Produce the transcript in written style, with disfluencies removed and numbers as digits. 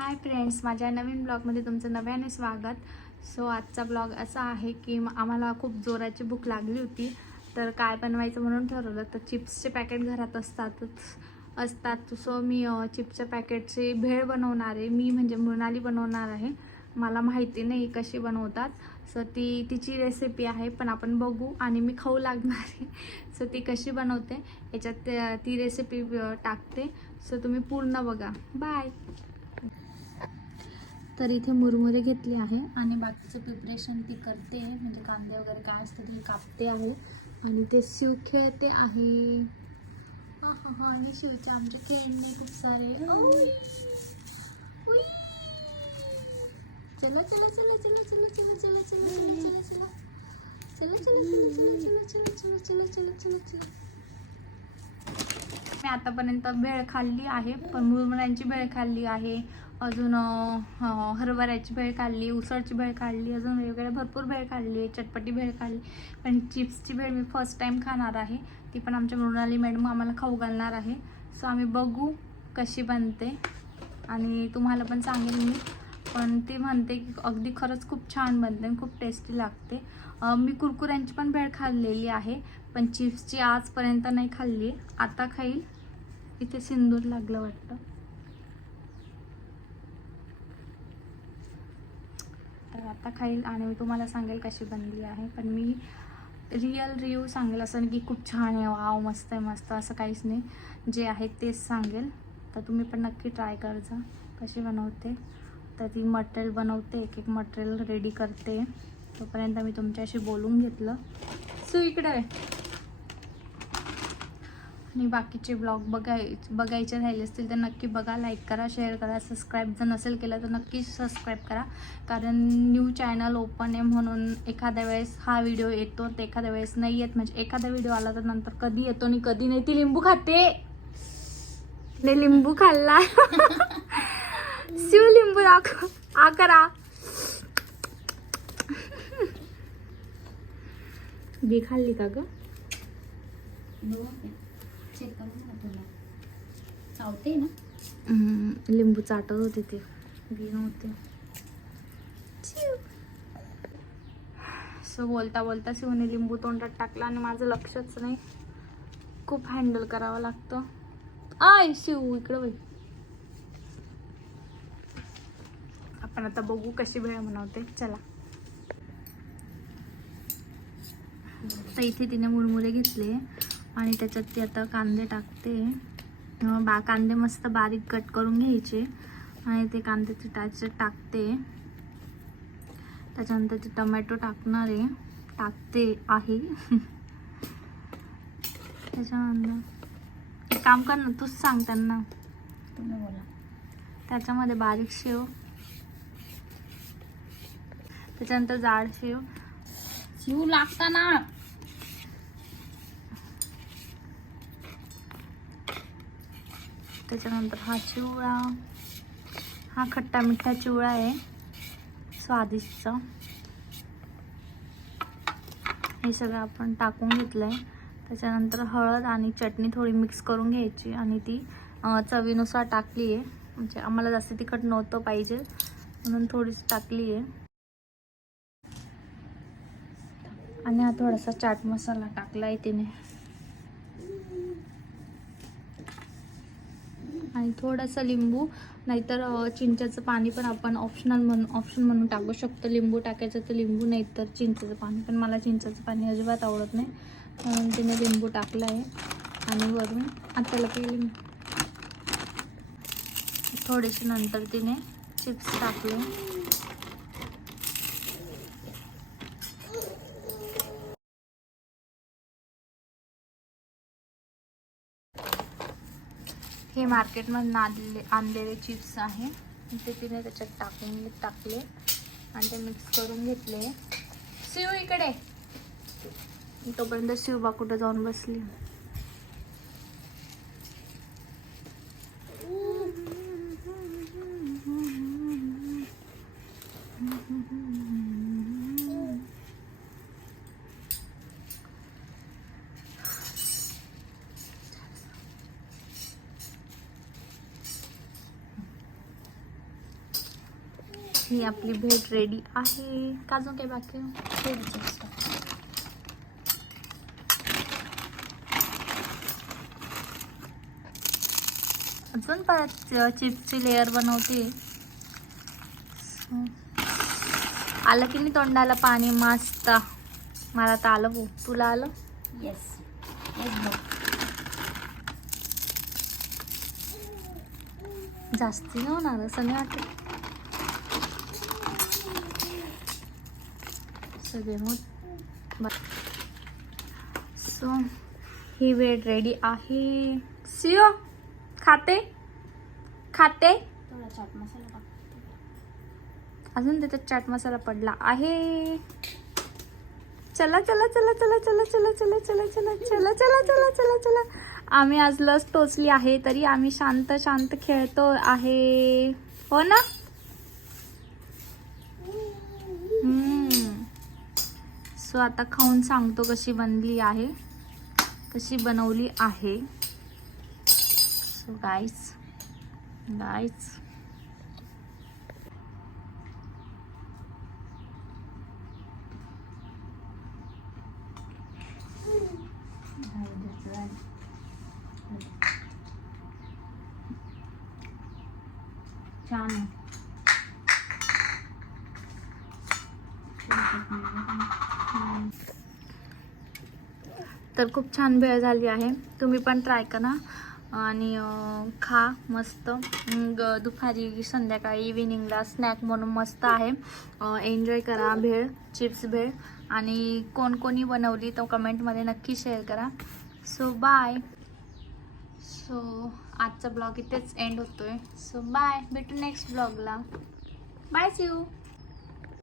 Hi friends, माझ्या नवीन ब्लॉगमध्ये तुमचं नव्याने स्वागत. सो आजचा ब्लॉग असा आहे की आम्हाला खूप जोराची भूक लागली होती, तर काय बनवायचं म्हणून ठरवलं. तर चिप्सचे पॅकेट घरात असतात. सो मी चिप्सच्या पॅकेटची भेळ बनवणार आहे. मी म्हणजे मृणाली बनवणार आहे. मला माहिती नाही कशी बनवतात. सो तिची रेसिपी आहे, पण आपण बघू आणि मी खाऊ लागणार आहे. सो ती कशी बनवते याच्यात ती रेसिपी टाकते. सो तुम्ही पूर्ण बघा. बाय. तर इथे मुरमुरे घेतले आहे आणि बाकीचं प्रिपरेशन ती करते, म्हणजे कांदे वगैरे काय असतं ती कापते आहे आणि ते शिव खेळते आहे. हा हा हा. आणि शिवचे आमचे खेळणे खूप सारे. चला चला चला चला चला चला चला चला चला चला चला चला चला चला चला चला चला चला चला. मी आतापर्यंत भेळ खाल्ली आहे, पण मुरमुऱ्यांची भेळ खाल्ली आहे, अजून हरभऱ्याची भेळ खाल्ली, उसळची भेळ खाल्ली, अजून वेगवेगळ्या भरपूर भेळ खाल्ली आहे, चटपटी भेळ खाल्ली. पण चिप्सची भेळ मी फर्स्ट टाईम खाणार आहे. ती पण आमच्या मृणाली मॅडम आम्हाला खाऊ घालणार आहे. सो आम्ही बघू कशी बनते आणि तुम्हाला पण सांगेल मी. पण ती म्हणते की अगदी खरंच खूप छान बनते आणि खूप टेस्टी लागते. मी कुरकुऱ्यांची पण भेळ खाल्लेली आहे, पण चिप्सची आजपर्यंत नाही खाल्ली. आता खाईल. इथे सिंदूर लागलं वाटतं. तर आता खाईल आणि मी तुम्हाला सांगेल कशी बनली आहे. पण मी रिअल रिव्ह्यू सांगेल, असं की खूप छान आहे, वाव मस्त आहे, मस्त असं काहीच नाही. जे आहे तेच सांगेल. तर तुम्ही पण नक्की ट्राय करजा कशी बनवते. तर ती मटेरियल बनवते, एक एक मटेरियल रेडी करते. तोपर्यंत मी तुमच्याशी बोलून घेतलं. सो इकडे आणि बाकीचे ब्लॉग बघायचे राहिले असतील तर नक्की बघा, लाईक करा, शेअर करा, सबस्क्राईब जर नसेल केलं तर नक्की सबस्क्राईब करा. कारण न्यू चॅनल ओपन आहे म्हणून एखाद्या वेळेस हा व्हिडिओ येतो तर एखाद्या वेळेस नाही येत. म्हणजे एखादा व्हिडिओ आला तर नंतर कधी येतो आणि कधी नाही. ती लिंबू खाते, लिंबू खाल्ला. शिव लिंबू दाखव. आ करा. बी खाल्ली का ग? चेक करून तुला चावते ना. लिंबू चाटत होते ते, बी नव्हते. सो बोलता बोलता शिवने लिंबू तोंडात टाकला आणि माझं लक्षच नाही. खूप हँडल करावं लागतं. आय शिव इकडे बाई. आपण आता बघू कशी भेळ बनवते. चला. तर इथे तिने मुरमुरे घेतले आणि त्याच्यात ती आता कांदे टाकते. कांदे मस्त बारीक कट करून घ्यायचे आणि ते कांदे त्याच्यात टाकते. त्याच्यानंतर ते टोमॅटो टाकते आहे. त्याच्यानंतर एक काम कर ना, तूच सांग त्यांना. तुम्ही बोला. त्याच्यामध्ये बारीक शेव, त्याच्यानंतर जाड शेव. शिव लागताना त्याच्यानंतर हा चिवळा, हा खट्टा मिठा चिवळा आहे स्वादिष्टचा. हे सगळं आपण टाकून घेतलंय. त्याच्यानंतर हळद आणि चटणी थोडी मिक्स करून घ्यायची आणि ती चवीनुसार टाकली आहे. म्हणजे आम्हाला जास्त तिखट नव्हतं पाहिजे म्हणून थोडीशी टाकली आहे. आणि हा थोडासा चाट मसाला टाकला आहे तिने आणि थोडासा लिंबू, नाहीतर चिंचेचं पाणी पण आपण ऑप्शन म्हणून टाकू शकतो. लिंबू टाकायचं तर लिंबू, नाही तर चिंचेचं पाणी. पण मला चिंचेचं पाणी अजिबात आवडत नाही म्हणून तिने लिंबू टाकलं आहे. आणि वरून आता केली थोडेसे. नंतर तिने चिप्स टाकले. हे मार्केटमधून आणलेले चिप्स आहे. ते तिने त्याच्यात टाकले आणि ते मिक्स करून घेतले. शिव इकडे. तोपर्यंत शिवबा कुठं जाऊन बसली. ही आपली भेट रेडी आहे. का अजून काय बाकी आहे? थोडी चिप्स टाक. अजून परत चिप्सची लेअर बनवते. So, आलं की नाही तोंडाला पाणी मस्त. मला तर आलं भाऊ, तुला आलं? येस एक बघ. जास्ती नाही होणार असं नाही वाटत. सगळे होत. सो ही वेळ रेडी आहे. सिओ खाते खाते. थोडा चाट मसाला टाक. अजून त्याच्यात चाट मसाला पडला आहे. चला चला चला चला चला चला चला चला चला चला चला चला चला चला. आम्ही आज लस टोचली आहे तरी आम्ही शांत शांत खेळतो आहे. हो ना? सो आता खाऊन सांगतो कशी बनली आहे, कशी बनवली आहे. सो गाईज छान आहे. तर खूप छान भेळ झाली आहे. तुम्ही पण ट्राय करा आणि खा मस्त. दुपारी संध्याकाळी इव्हिनिंगला स्नॅक म्हणून मस्त आहे. एन्जॉय करा भेळ, चिप्स भेळ. आणि कोणी बनवली तो कमेंटमध्ये नक्की शेअर करा. So bye. सो आजचा ब्लॉग इथेच एंड होतोय. सो बाय, भेटू नेक्स्ट ब्लॉगला. Bye, see you.